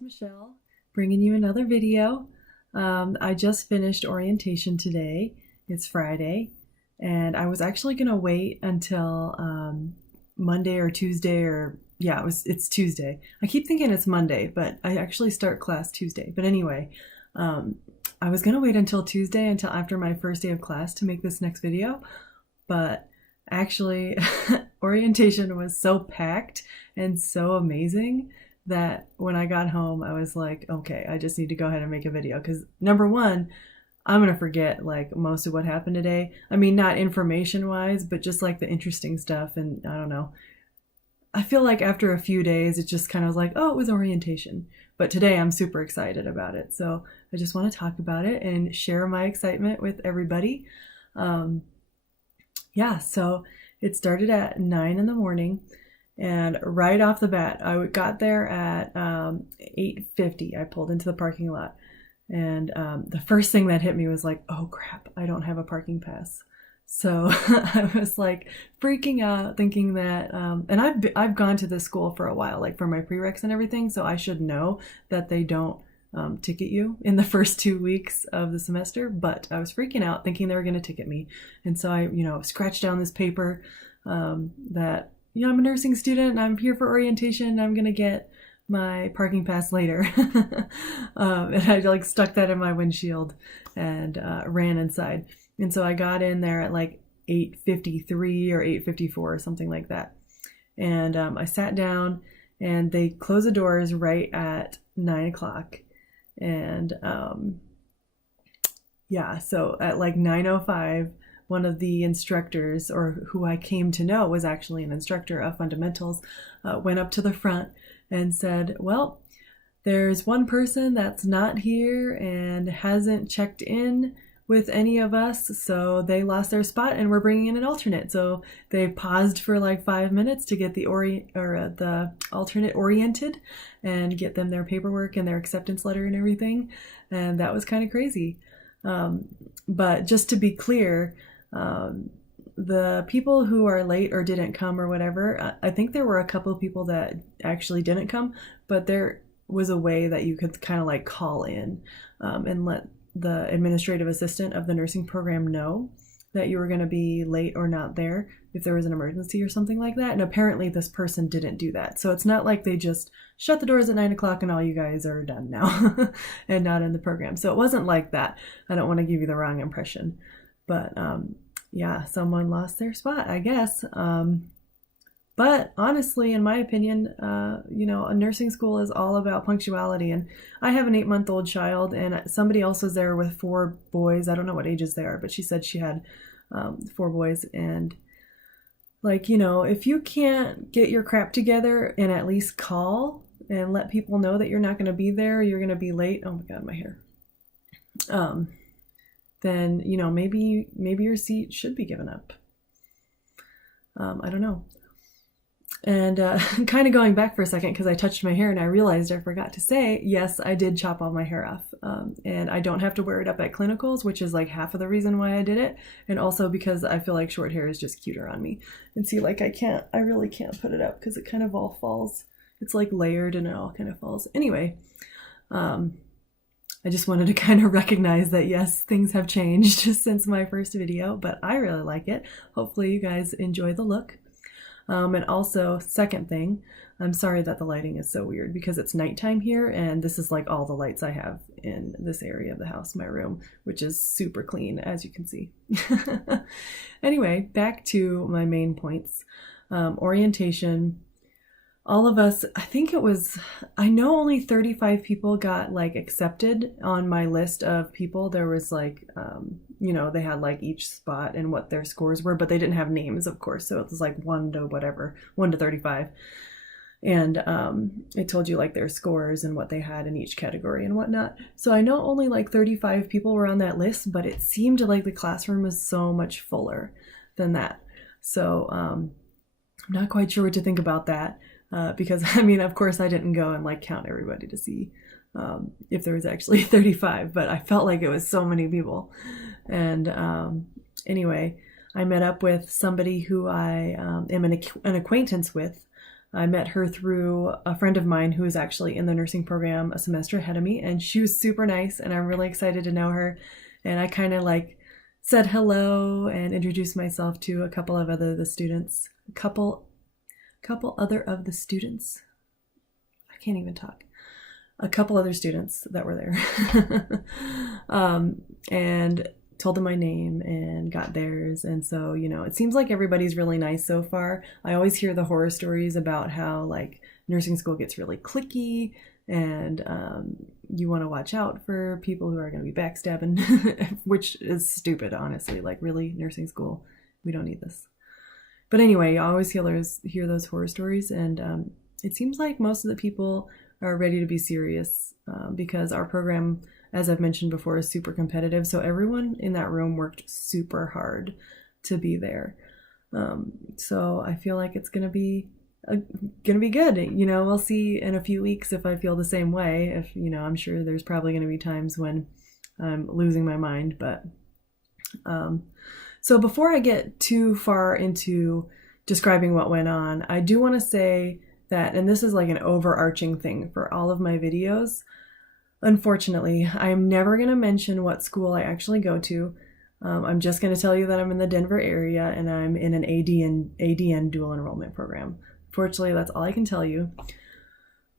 Michelle, bringing you another video. I just finished orientation today. It's Friday, and I was actually gonna wait until Monday or Tuesday, or yeah, it's Tuesday. I keep thinking it's Monday, but I actually start class Tuesday. But anyway, um, I was gonna wait until Tuesday, until after my first day of class to make this next video, but actually, orientation was so packed and so amazing that when I got home, I was like, okay, I just need to go ahead and make a video because number one, I'm gonna forget like most of what happened today. I mean, not information wise, but just like the interesting stuff. And I don't know. I feel like after a few days, it just kind of was like, oh, it was orientation. But today I'm super excited about it. So I just want to talk about it and share my excitement with everybody. Um, yeah, so it started at 9 in the morning. And right off the bat, I got there at 8:50. I pulled into the parking lot. And the first thing that hit me was like, oh crap, I don't have a parking pass. So I was like freaking out, thinking that, and I've gone to this school for a while, like for my prereqs and everything, so I should know that they don't ticket you in the first 2 weeks of the semester. But I was freaking out, thinking they were going to ticket me, and so I, scratched down this paper that I'm a nursing student and I'm here for orientation. And I'm going to get my parking pass later. And I like stuck that in my windshield and ran inside. And so I got in there at like 8:53 or 8:54 or something like that. And I sat down and they closed the doors right at 9 o'clock. And yeah, so at like 9:05, one of the instructors, or who I came to know was actually an instructor of fundamentals, went up to the front and said, well, there's one person that's not here and hasn't checked in with any of us, so they lost their spot and we're bringing in an alternate. So they paused for like 5 minutes to get the alternate oriented and get them their paperwork and their acceptance letter and everything. And that was kind of crazy. But just to be clear, the people who are late or didn't come or whatever, I think there were a couple of people that actually didn't come, but there was a way that you could kind of like call in and let the administrative assistant of the nursing program know that you were going to be late or not there if there was an emergency or something like that. And apparently this person didn't do that. So it's not like they just shut the doors at 9 o'clock and all you guys are done now and not in the program. So it wasn't like that. I don't want to give you the wrong impression. But yeah, someone lost their spot, I guess. But honestly, in my opinion, a nursing school is all about punctuality. And I have an 8-month-old child, and somebody else was there with 4 boys. I don't know what ages they are, but she said she had 4 boys. And like, if you can't get your crap together and at least call and let people know that you're not going to be there, you're going to be late. Oh my God, my hair. Then, maybe your seat should be given up. I don't know. And kind of going back for a second, because I touched my hair and I realized I forgot to say, yes, I did chop all my hair off. And I don't have to wear it up at clinicals, which is like half of the reason why I did it. And also because I feel like short hair is just cuter on me. And see, like I really can't put it up because it kind of all falls. It's like layered and it all kind of falls. Anyway, I just wanted to kind of recognize that, yes, things have changed since my first video, but I really like it. Hopefully you guys enjoy the look. And also, second thing, I'm sorry that the lighting is so weird because it's nighttime here and this is like all the lights I have in this area of the house, my room, which is super clean, as you can see. Anyway, back to my main points. Orientation. All of us, I know only 35 people got like accepted on my list of people. There was like, they had like each spot and what their scores were, but they didn't have names, of course. So it was like 1 to 35. And it told you like their scores and what they had in each category and whatnot. So I know only like 35 people were on that list, but it seemed like the classroom was so much fuller than that. So I'm not quite sure what to think about that. Because of course I didn't go and like count everybody to see if there was actually 35, but I felt like it was so many people. And anyway, I met up with somebody who I am an acquaintance with I met her through a friend of mine who is actually in the nursing program a semester ahead of me, and she was super nice, and I'm really excited to know her. And I kind of like said hello and introduced myself to a couple of other the students. A couple other of the students. I can't even talk. A couple other students that were there. And told them my name and got theirs. And so, you know, it seems like everybody's really nice so far. I always hear the horror stories about how like nursing school gets really cliquey, and you want to watch out for people who are going to be backstabbing, which is stupid, honestly. Like, really, nursing school? We don't need this. But anyway, I always hear those horror stories, and it seems like most of the people are ready to be serious because our program, as I've mentioned before, is super competitive. So everyone in that room worked super hard to be there. So I feel like it's gonna be good. You know, we'll see in a few weeks if I feel the same way. If, you know, I'm sure there's probably gonna be times when I'm losing my mind. But so before I get too far into describing what went on, I do want to say that, and this is like an overarching thing for all of my videos, unfortunately, I'm never going to mention what school I actually go to. I'm just going to tell you that I'm in the Denver area and I'm in an ADN dual enrollment program. Fortunately, that's all I can tell you.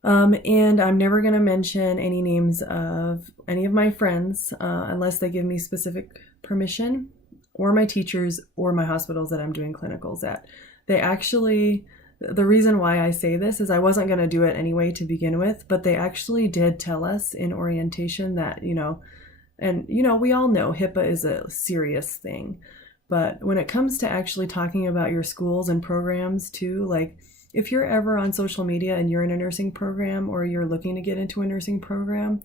And I'm never going to mention any names of any of my friends unless they give me specific permission, or my teachers, or my hospitals that I'm doing clinicals at. The reason why I say this is I wasn't going to do it anyway to begin with, but they actually did tell us in orientation that, you know, and, you know, we all know HIPAA is a serious thing. But when it comes to actually talking about your schools and programs too, like if you're ever on social media and you're in a nursing program or you're looking to get into a nursing program,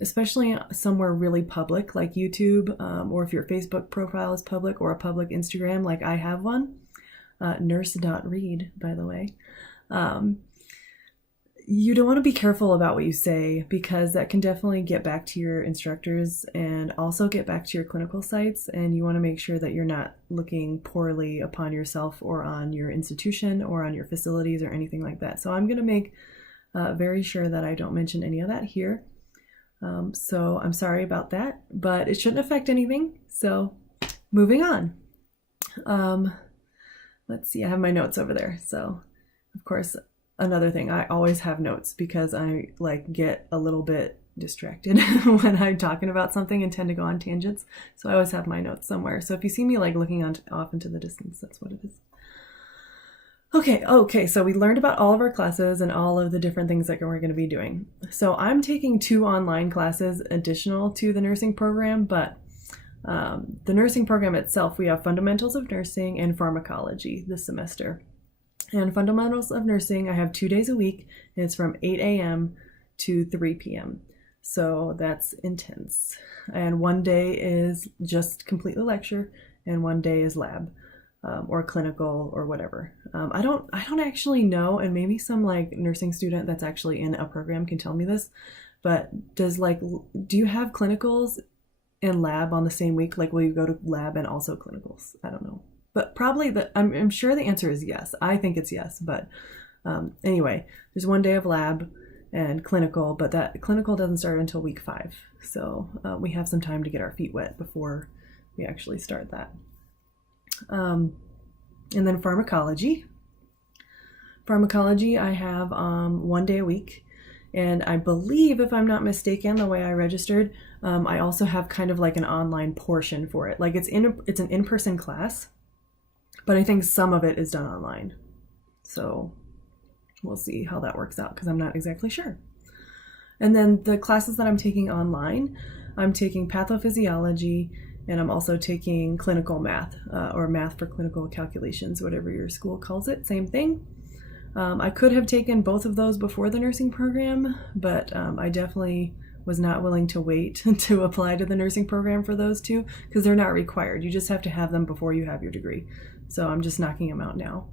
especially somewhere really public like YouTube, or if your Facebook profile is public or a public Instagram like I have one, nurse.read, by the way, you don't want to be careful about what you say, because that can definitely get back to your instructors and also get back to your clinical sites, and you want to make sure that you're not looking poorly upon yourself or on your institution or on your facilities or anything like that. So I'm going to make very sure that I don't mention any of that here. So I'm sorry about that, but it shouldn't affect anything. So moving on. Let's see, I have my notes over there. So of course, another thing, I always have notes because I like get a little bit distracted when I'm talking about something and tend to go on tangents. So I always have my notes somewhere. So if you see me like looking off into the distance, that's what it is. Okay, so we learned about all of our classes and all of the different things that we're going to be doing. So I'm taking 2 online classes additional to the nursing program, but the nursing program itself, we have Fundamentals of Nursing and Pharmacology this semester. And Fundamentals of Nursing, I have 2 days a week, and it's from 8 a.m. to 3 p.m. So that's intense. And one day is just completely lecture, and one day is lab. Or clinical or whatever. I don't actually know, and maybe some like nursing student that's actually in a program can tell me this, but do you have clinicals and lab on the same week? Like, will you go to lab and also clinicals? I don't know, but probably I'm sure the answer is yes. I think it's yes, but anyway, there's one day of lab and clinical, but that clinical doesn't start until week 5. So we have some time to get our feet wet before we actually start that. And then pharmacology. Pharmacology, I have 1 day a week. And I believe, if I'm not mistaken, the way I registered, I also have kind of like an online portion for it. Like it's an in-person class, but I think some of it is done online. So we'll see how that works out because I'm not exactly sure. And then the classes that I'm taking online, I'm taking pathophysiology, and I'm also taking clinical math, or math for clinical calculations, whatever your school calls it, same thing. I could have taken both of those before the nursing program, but I definitely was not willing to wait to apply to the nursing program for those 2 because they're not required. You just have to have them before you have your degree. So I'm just knocking them out now.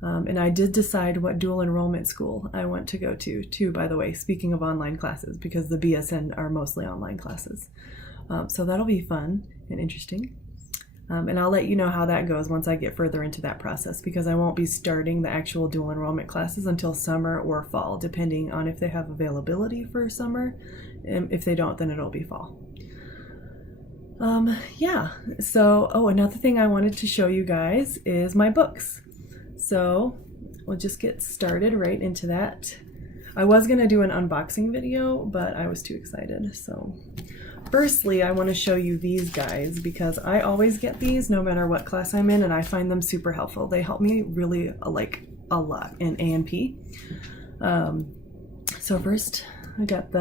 And I did decide what dual enrollment school I want to go to, too, by the way, speaking of online classes, because the BSN are mostly online classes. So that'll be fun and interesting. And I'll let you know how that goes once I get further into that process, because I won't be starting the actual dual enrollment classes until summer or fall, depending on if they have availability for summer. And if they don't, then it'll be fall. Yeah, so, another thing I wanted to show you guys is my books. So we'll just get started right into that. I was going to do an unboxing video, but I was too excited. So firstly, I want to show you these guys because I always get these no matter what class I'm in, and I find them super helpful. They help me really like a lot in A&P. So first I got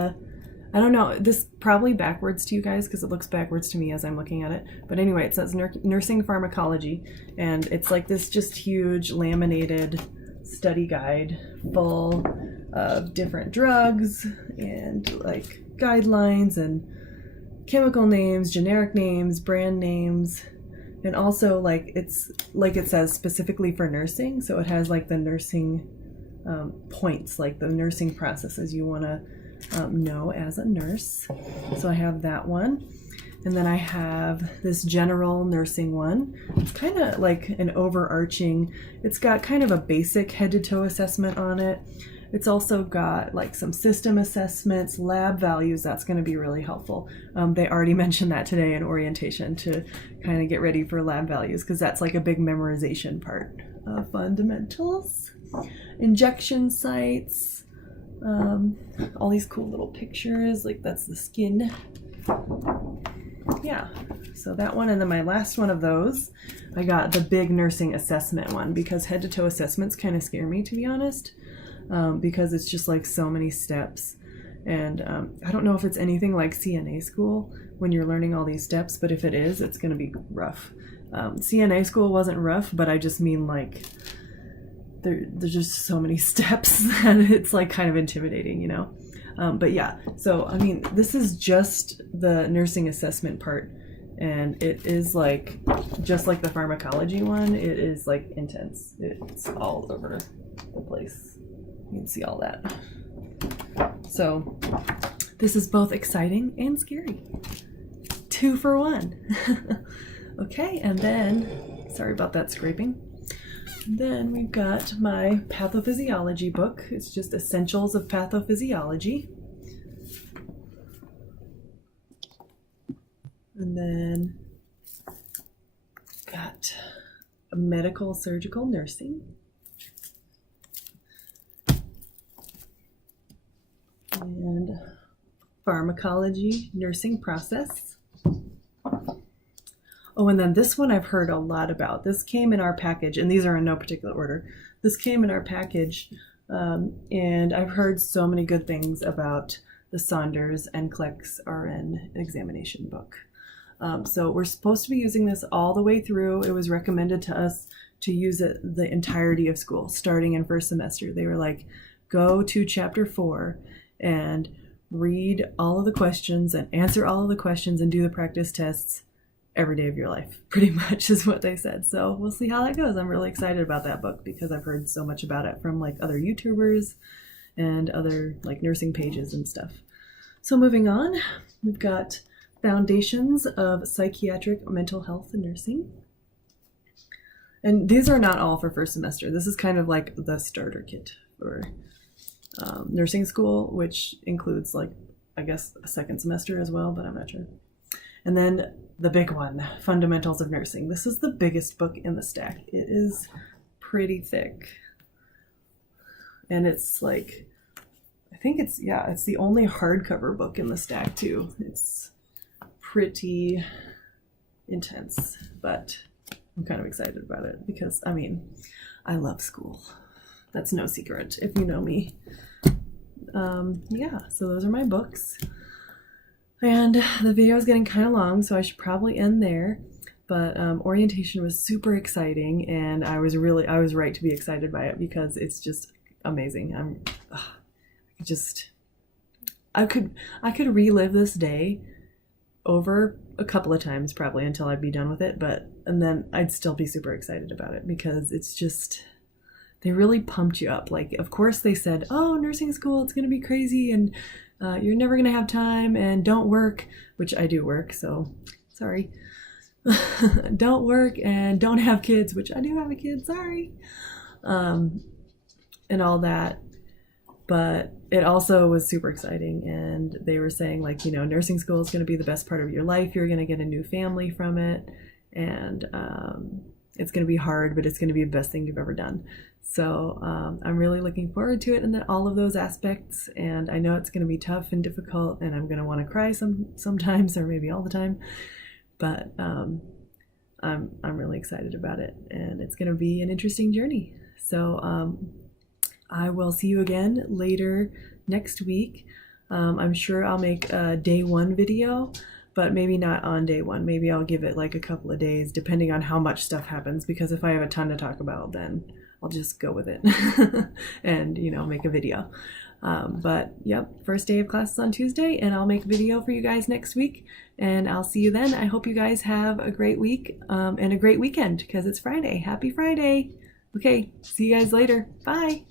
I don't know, this probably backwards to you guys because it looks backwards to me as I'm looking at it. But anyway, it says Nursing Pharmacology, and it's like this just huge laminated study guide full of different drugs and like guidelines and chemical names, generic names, brand names, and also like it's like it says specifically for nursing. So it has like the nursing points, like the nursing processes you want to know as a nurse. So I have that one, and then I have this general nursing one. It's kind of like an overarching, it's got kind of a basic head to toe assessment on it. It's also got like some system assessments, lab values. That's going to be really helpful. They already mentioned that today in orientation to kind of get ready for lab values, because that's like a big memorization part. Fundamentals, injection sites, all these cool little pictures, like that's the skin. Yeah, so that one, and then my last one of those, I got the big nursing assessment one, because head to toe assessments kind of scare me, to be honest, because it's just like so many steps. And I don't know if it's anything like CNA school when you're learning all these steps, but if it is, it's going to be rough. CNA school wasn't rough, but I just mean like there's just so many steps that it's like kind of intimidating, you know? But yeah, so I mean, this is just the nursing assessment part, and it is like, just like the pharmacology one, it is like intense. It's all over the place. You can see all that. So this is both exciting and scary. 2 for 1. Okay, and then, sorry about that scraping. Then we've got my pathophysiology book. It's just Essentials of Pathophysiology. And then got Medical Surgical Nursing. And Pharmacology Nursing Process. Oh, and then this one I've heard a lot about. This came in our package, and these are in no particular order. This came in our package, and I've heard so many good things about the Saunders NCLEX RN examination book. So we're supposed to be using this all the way through. It was recommended to us to use it the entirety of school, starting in first semester. They were like, go to chapter 4 and read all of the questions and answer all of the questions and do the practice tests every day of your life, pretty much is what they said. So we'll see how that goes. I'm really excited about that book because I've heard so much about it from like other YouTubers and other like nursing pages and stuff. So moving on, we've got Foundations of Psychiatric Mental Health and Nursing. And these are not all for first semester. This is kind of like the starter kit for nursing school, which includes like, I guess, a second semester as well, but I'm not sure. And then the big one, Fundamentals of Nursing. This is the biggest book in the stack. It is pretty thick. And it's like, I think it's the only hardcover book in the stack too. It's pretty intense, but I'm kind of excited about it because, I mean, I love school. That's no secret if you know me. Yeah, so those are my books. And the video is getting kind of long, so I should probably end there. But orientation was super exciting, and I was right to be excited by it because it's just amazing. I could relive this day over a couple of times probably until I'd be done with it, and then I'd still be super excited about it because it's just, they really pumped you up. Like, of course they said, oh, nursing school, it's going to be crazy, and you're never going to have time, and don't work, which I do work, so sorry. don't work and don't have kids, which I do have a kid, sorry, and all that. But it also was super exciting, and they were saying, like, you know, nursing school is going to be the best part of your life. You're going to get a new family from it, and it's going to be hard, but it's going to be the best thing you've ever done. So I'm really looking forward to it in all of those aspects, and I know it's going to be tough and difficult, and I'm going to want to cry sometimes, or maybe all the time, but I'm really excited about it, and it's going to be an interesting journey. So I will see you again later next week. I'm sure I'll make a day one video, but maybe not on day one. Maybe I'll give it like a couple of days, depending on how much stuff happens, because if I have a ton to talk about, then I'll just go with it and, you know, make a video. But yep, first day of class is on Tuesday, and I'll make a video for you guys next week, and I'll see you then. I hope you guys have a great week and a great weekend, because it's Friday. Happy Friday. Okay, see you guys later. Bye.